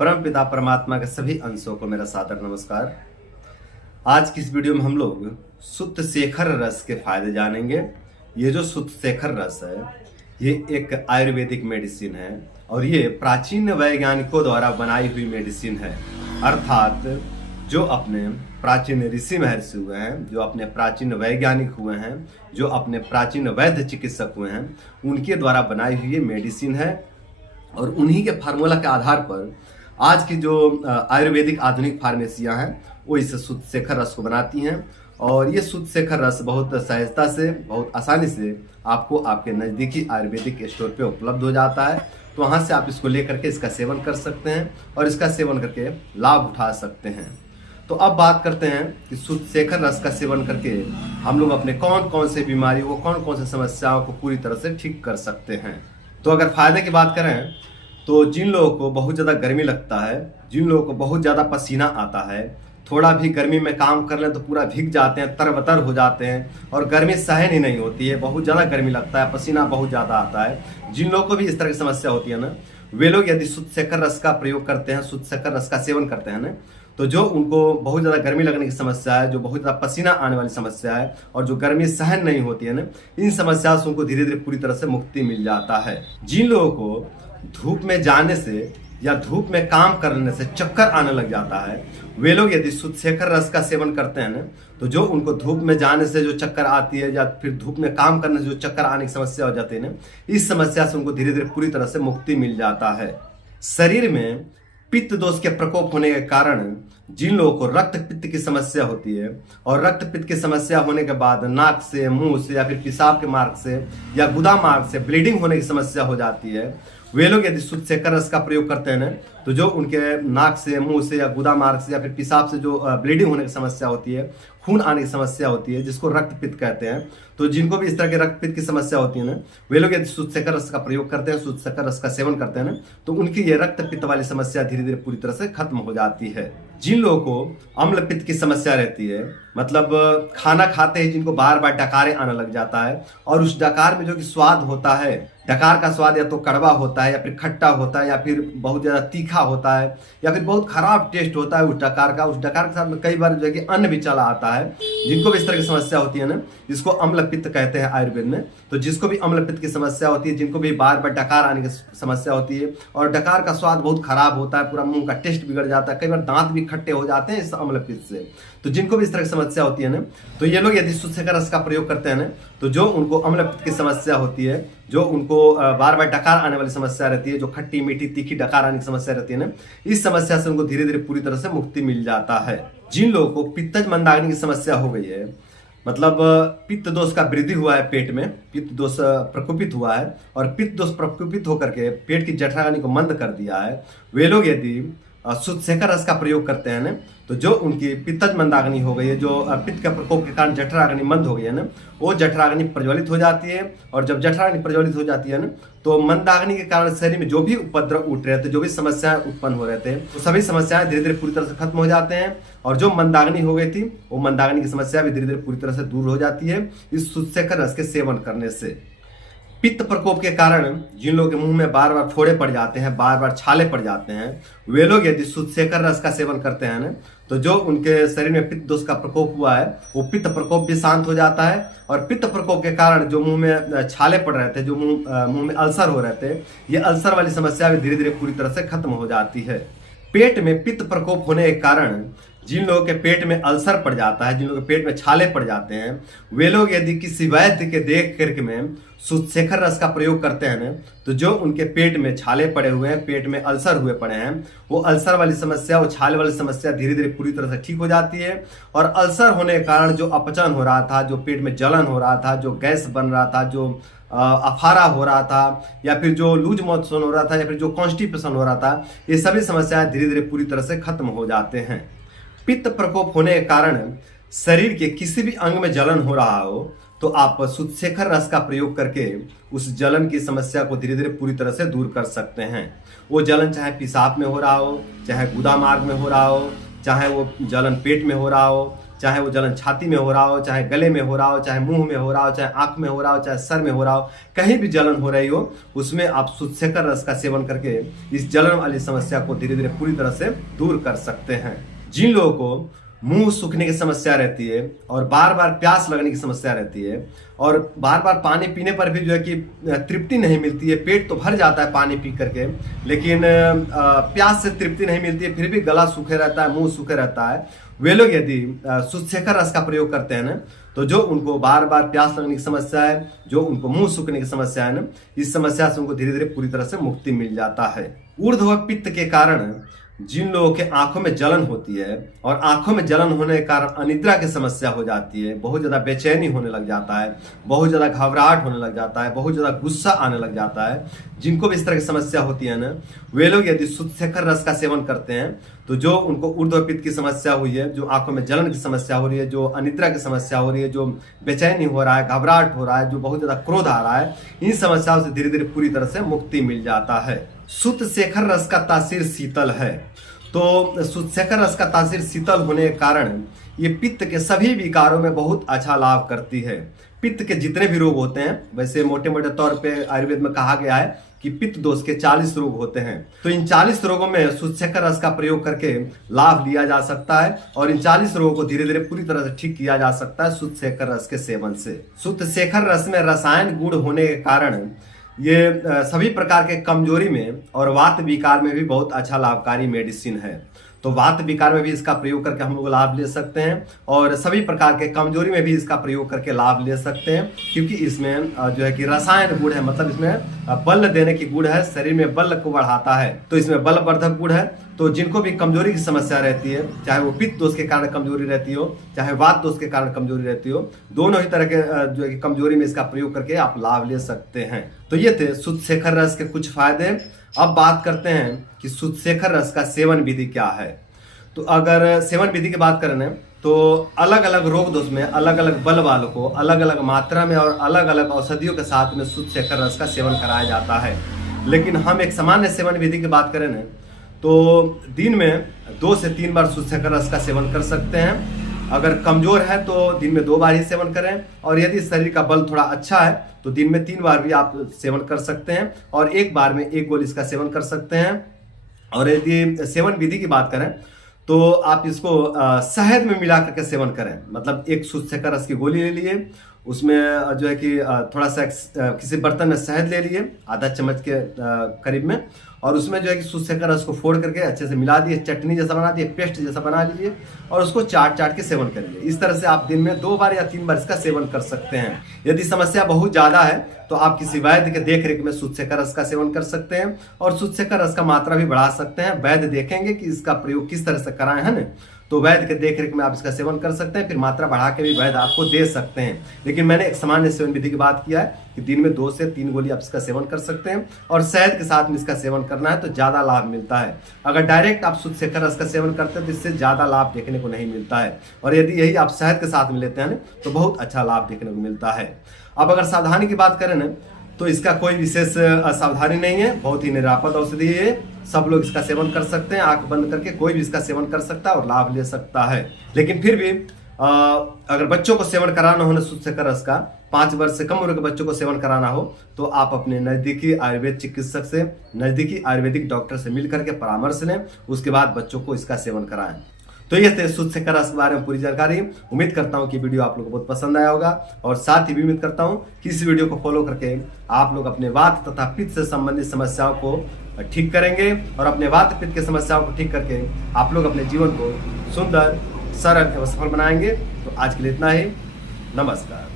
परमपिता परमात्मा के सभी अंशों को मेरा सादर नमस्कार। आज की इस वीडियो में हम लोग शुद्ध शेखर रस के फायदे जानेंगे। ये जो शुद्ध शेखर रस है ये एक आयुर्वेदिक मेडिसिन है और ये प्राचीन वैज्ञानिकों द्वारा बनाई हुई मेडिसिन है। अर्थात जो अपने प्राचीन ऋषि महर्षि हुए हैं, जो अपने प्राचीन वैज्ञानिक हुए हैं, जो अपने प्राचीन वैद्य चिकित्सक हुए हैं, उनके द्वारा बनाई हुई ये मेडिसिन है। और उन्हीं के फार्मूला के आधार पर आज की जो आयुर्वेदिक आधुनिक फार्मेसियां हैं वो इस शुद्ध शेखर रस को बनाती हैं। और ये शुद्ध शेखर रस बहुत सहजता से, बहुत आसानी से आपको आपके नज़दीकी आयुर्वेदिक स्टोर पे उपलब्ध हो जाता है। तो वहाँ से आप इसको लेकर के इसका सेवन कर सकते हैं और इसका सेवन करके लाभ उठा सकते हैं। तो अब बात करते हैं कि शुद्ध शेखर रस का सेवन करके हम लोग अपने कौन कौन से बीमारी को, कौन कौन से समस्याओं को पूरी तरह से ठीक कर सकते हैं। तो अगर फायदे की बात करें तो जिन लोगों को बहुत ज़्यादा गर्मी लगता है, जिन लोगों को बहुत ज़्यादा पसीना आता है, थोड़ा भी गर्मी में काम कर लें तो पूरा भीग जाते हैं, तरबतर हो जाते हैं और गर्मी सहन ही नहीं होती है, बहुत ज़्यादा गर्मी लगता है, पसीना बहुत ज़्यादा आता है, जिन लोगों को भी इस तरह की समस्या होती है ना, वे लोग यदि शुद्ध शेखर रस का प्रयोग करते हैं, शुद्ध शेखर रस का सेवन करते हैं ना, तो जो उनको बहुत ज़्यादा गर्मी लगने की समस्या है, जो बहुत ज़्यादा पसीना आने वाली समस्या है और जो गर्मी सहन नहीं होती है ना, इन समस्याओं से उनको धीरे धीरे पूरी तरह से मुक्ति मिल जाता है। जिन लोगों को धूप में जाने से या धूप में काम करने से चक्कर आने लग जाता है, वे लोग यदि शुद्ध शेखर रस का सेवन करते हैं ना, तो जो उनको धूप में जाने से जो चक्कर आती है या फिर धूप में काम करने से जो चक्कर आने की समस्या हो जाती है ना, इस समस्या से उनको धीरे धीरे पूरी तरह से मुक्ति मिल जाता है। शरीर में पित्त दोष के प्रकोप होने के कारण जिन लोगों को रक्त पित्त की समस्या होती है और रक्त पित्त की समस्या होने के बाद नाक से, मुंह से या फिर पेशाब के मार्ग से या गुदा मार्ग से ब्लीडिंग होने की समस्या हो जाती है, वे लोग यदि शुद्ध शेखर रस का प्रयोग करते हैं ना, तो जो उनके नाक से, मुंह से या गुदा मार्ग से या फिर पेशाब से जो ब्लीडिंग होने की समस्या होती है, खून आने की समस्या होती है, जिसको रक्त पित्त कहते हैं, तो जिनको भी इस तरह के रक्त पित्त की समस्या होती है ना, वे लोग यदि शुद्ध शेखर रस का प्रयोग करते हैं, शुद्ध शेखर रस का सेवन करते हैं ना, तो उनकी ये रक्त पित्त वाली समस्या धीरे धीरे पूरी तरह से खत्म हो जाती है। जिन लोगों को अम्ल पित्त की समस्या रहती है, मतलब खाना खाते ही जिनको बार बार डकारे आने लग जाता है और उस डकार में जो कि स्वाद होता है, डकार का स्वाद या तो कड़वा होता है या फिर खट्टा होता है या फिर बहुत ज़्यादा तीखा होता है या फिर बहुत खराब टेस्ट होता है उस डकार का, उस डकार के साथ में कई बार जो है कि अन्न भी चला आता है। जिनको भी इस तरह की समस्या होती है ना, जिसको अम्ल पित्त कहते हैं आयुर्वेद में, तो जिसको भी अम्ल पित्त की समस्या होती है, जिनको भी बार बार डकार आने की समस्या होती है और डकार का स्वाद बहुत खराब होता है, पूरा मुंह का टेस्ट बिगड़ जाता है, कई बार दांत भी खट्टे हो जाते हैं इस अम्ल पित्त से, तो जिनको भी इस तरह की समस्या होती है ना, तो ये लोग यदि शुद्ध शेखर रस का प्रयोग करते हैं ना, तो जो उनको अम्ल पित्त की समस्या होती है, जो उनको बार बार डकार आने वाली समस्या रहती है, जो खट्टी मीठी तीखी डकार आने की समस्या रहती है ना, इस समस्या से उनको धीरे धीरे पूरी तरह से मुक्ति मिल जाता है। जिन लोगों को पित्तज मंदाग्नि की समस्या हो गई है, मतलब पित्त दोष का वृद्धि हुआ है, पेट में पित्त दोष प्रकोपित हुआ है और पित्त दोष प्रकोपित होकर के पेट की जठराग्नि को मंद कर दिया है, वे लोग यदि शुद्ध शेखर रस का प्रयोग करते हैं ना, तो जो उनकी पित्तज मंदाग्नि हो गई है, जो पित्त का प्रकोप के कारण जठराग्नि मंद हो गई है ना, वो जठराग्नि प्रज्वलित हो जाती है और जब जठराग्नि प्रज्वलित हो जाती है ना, तो मंदाग्नि के कारण शरीर में जो भी उपद्रव उठ रहे थे, जो भी समस्याएं उत्पन्न हो रहे थे, तो सभी समस्याएं धीरे धीरे पूरी तरह से खत्म हो जाते हैं और जो मंदाग्नि हो गई थी वो मंदाग्नि की समस्या भी धीरे धीरे पूरी तरह से दूर हो जाती है इस शुद्ध शेखर रस के सेवन करने से। पित्त प्रकोप के कारण जिन लोगों के मुंह में बार बार फोड़े पड़ जाते हैं, बार बार छाले पड़ जाते हैं, वे लोग यदि शुद्ध शेखर रस का सेवन करते हैं ना, तो जो उनके शरीर में पित्त दोष का प्रकोप हुआ है वो पित्त प्रकोप भी शांत हो जाता है और पित्त प्रकोप के कारण जो मुंह में छाले पड़ रहे थे, जो मुंह में अल्सर हो रहे थे, ये अल्सर वाली समस्या भी धीरे धीरे पूरी तरह से खत्म हो जाती है। पेट में पित्त प्रकोप होने के कारण जिन लोगों के पेट में अल्सर पड़ जाता है, जिन लोगों के पेट में छाले पड़ जाते हैं, वे लोग यदि किसी वैद्य के देख करके में शुद्ध शेखर रस का प्रयोग करते हैं ना, तो जो उनके पेट में छाले पड़े हुए हैं, पेट में अल्सर हुए पड़े हैं, वो अल्सर वाली समस्या, वो छाले वाली समस्या धीरे धीरे पूरी तरह से ठीक हो जाती है और अल्सर होने के कारण जो अपचन हो रहा था, जो पेट में जलन हो रहा था, जो गैस बन रहा था, जो अफारा हो रहा था या फिर जो लूज मोशन हो रहा था या फिर जो कॉन्स्टिपेशन हो रहा था, ये सभी समस्याएं धीरे धीरे पूरी तरह से खत्म हो जाते हैं। पित्त प्रकोप होने के कारण शरीर के किसी भी अंग में जलन हो रहा हो, तो आप शुद्ध शेखर रस का प्रयोग करके उस जलन की समस्या को धीरे धीरे पूरी तरह से दूर कर सकते हैं। वो जलन चाहे पेशाब में हो रहा हो, चाहे गुदा मार्ग में हो रहा हो, चाहे वो जलन पेट में हो रहा हो, चाहे वो जलन छाती में हो रहा हो, चाहे गले में हो रहा हो, चाहे मुंह में हो रहा हो, चाहे आंख में हो रहा हो, चाहे सर में हो रहा हो, कहीं भी जलन हो रही हो, उसमें आप शुद्धशेखर रस का सेवन करके इस जलन वाली समस्या को धीरे धीरे पूरी तरह से दूर कर सकते हैं। जिन लोगों को मुंह सूखने की समस्या रहती है और बार बार प्यास लगने की समस्या रहती है और बार बार पानी पीने पर भी जो है कि तृप्ति नहीं मिलती है, पेट तो भर जाता है पानी पी करके, लेकिन प्यास से तृप्ति नहीं मिलती है, फिर भी गला सूखे रहता है, मुंह सूखे रहता है, वे लोग यदि शुद्धशेखर रस का प्रयोग करते हैं ना, तो जो उनको बार बार प्यास लगने की समस्या है, जो उनको मुंह सूखने की समस्या है ना, इस समस्या से उनको धीरे धीरे पूरी तरह से मुक्ति मिल जाता है। ऊर्ध्व पित्त के कारण जिन लोगों के आंखों में जलन होती है और आंखों में जलन होने के कारण अनिद्रा की समस्या हो जाती है, बहुत ज्यादा बेचैनी होने लग जाता है, बहुत ज्यादा घबराहट होने लग जाता है, बहुत ज्यादा गुस्सा आने लग जाता है, जिनको भी इस तरह की समस्या होती है ना, वे लोग यदि शुद्धशेखर रस का सेवन करते हैं तो जो उनको ऊर्ध्व पित्त की समस्या हुई है, जो आंखों में जलन की समस्या हो रही है, जो अनिद्रा की समस्या हो रही है, जो बेचैनी हो रहा है, घबराहट हो रहा है, जो बहुत ज्यादा क्रोध आ रहा है, इन समस्याओं से धीरे धीरे पूरी तरह से मुक्ति मिल जाता है। शुद्धशेखर रस का तासीर शीतल है, तो शुद्धशेखर रस का तासीर शीतल होने के कारण ये पित्त के सभी विकारों में बहुत अच्छा लाभ करती है। पित्त के जितने भी रोग होते हैं, वैसे मोटे मोटे तौर पे आयुर्वेद में कहा गया है कि पित्त दोष के 40 रोग होते हैं, तो इन 40 रोगों में शुद्धशेखर रस का प्रयोग करके लाभ लिया जा सकता है और इन 40 रोगों को धीरे धीरे पूरी तरह से ठीक किया जा सकता है शुद्धशेखर रस के सेवन से। शुद्धशेखर रस में रसायन गुण होने के कारण ये सभी प्रकार के कमजोरी में और वात विकार में भी बहुत अच्छा लाभकारी मेडिसिन है। तो वात विकार में भी इसका प्रयोग करके हम लोग लाभ ले सकते हैं और सभी प्रकार के कमजोरी में भी इसका प्रयोग करके लाभ ले सकते हैं, क्योंकि इसमें जो है कि रसायन गुण है, मतलब इसमें बल देने की गुण है, शरीर में बल को बढ़ाता है, तो इसमें बल वर्धक गुण है। तो जिनको भी कमजोरी की समस्या रहती है, चाहे वो पित्त दोष के कारण कमजोरी रहती हो, चाहे वात दोष के कारण कमजोरी रहती हो, दोनों ही तरह के जो है कमजोरी में इसका प्रयोग करके आप लाभ ले सकते हैं। तो ये थे शुद्धशेखर रस के कुछ फायदे। अब बात करते हैं कि शुद्धशेखर रस का सेवन विधि क्या है। तो अगर सेवन विधि की बात करें तो अलग अलग रोग दोष में अलग अलग बल वालों को अलग अलग मात्रा में और अलग अलग औषधियों के साथ में शुद्धशेखर रस का सेवन कराया जाता है। लेकिन हम एक सामान्य सेवन विधि की बात करें ना, तो दिन में 2 से 3 बार शुद्धशेखर रस का सेवन कर सकते हैं। अगर कमजोर है तो दिन में 2 बार ही सेवन करें, और यदि शरीर का बल थोड़ा अच्छा है तो दिन में 3 बार भी आप सेवन कर सकते हैं और एक बार में 1 गोली इसका सेवन कर सकते हैं। और यदि सेवन विधि की बात करें तो आप इसको शहद में मिला करके सेवन करें, मतलब एक शुद्धशेखर रस की गोली ले लिए, उसमें जो है कि थोड़ा सा किसी बर्तन में शहद ले लिए आधा चम्मच के करीब में, और उसमें जो है कि शुद्धशेखर रस को फोड़ करके अच्छे से मिला दिए, चटनी जैसा बना दिए, पेस्ट जैसा बना लीजिए और उसको चाट चाट के सेवन करिए। इस तरह से आप दिन में 2 बार या 3 बार इसका सेवन कर सकते हैं। यदि समस्या बहुत ज्यादा है तो आप किसी वैद्य के देखरेख में शुद्धशेखर रस का सेवन कर सकते हैं और शुद्धशेखर रस का मात्रा भी बढ़ा सकते हैं। वैद्य देखेंगे कि इसका प्रयोग किस तरह से कराएं, है ना, तो वैद्य के देखरेख में आप इसका सेवन कर सकते हैं, फिर मात्रा बढ़ा के भी वैद्य आपको दे सकते हैं। लेकिन मैंने एक सामान्य सेवन विधि की बात किया है कि दिन में 2 से 3 गोली आप इसका सेवन कर सकते हैं और शहद के साथ में इसका सेवन करना है तो ज्यादा लाभ मिलता है। अगर डायरेक्ट आप शुद्धशेखर रस का सेवन करते हैं तो इससे ज्यादा लाभ देखने को नहीं मिलता है, और यदि यही आप शहद के साथ में लेते हैं तो बहुत अच्छा लाभ देखने को मिलता है। अब अगर सावधानी की बात करें ना तो इसका कोई विशेष सावधानी नहीं है, बहुत ही निरापद औषधि है, सब लोग इसका सेवन कर सकते हैं, आंख बंद करके कोई भी इसका सेवन कर सकता है और लाभ ले सकता है। लेकिन फिर भी अगर बच्चों को सेवन कराना हो शुद्धशेखर रस का, 5 वर्ष से कम उम्र के बच्चों को सेवन कराना हो तो आप अपने नजदीकी आयुर्वेद चिकित्सक से, नजदीकी आयुर्वेदिक डॉक्टर से मिल करके परामर्श लें, उसके बाद बच्चों को इसका सेवन कराएं। तो ये थे शुद्धशेखर रस के बारे में पूरी जानकारी। उम्मीद करता हूँ कि वीडियो आप लोगों को बहुत पसंद आया होगा, और साथ ही भी उम्मीद करता हूँ कि इस वीडियो को फॉलो करके आप लोग अपने वात तथा पित्त से संबंधित समस्याओं को ठीक करेंगे और अपने वात पित्त की समस्याओं को ठीक करके आप लोग अपने जीवन को सुंदर, सरल एवं सफल बनाएंगे। तो आज के लिए इतना ही। नमस्कार।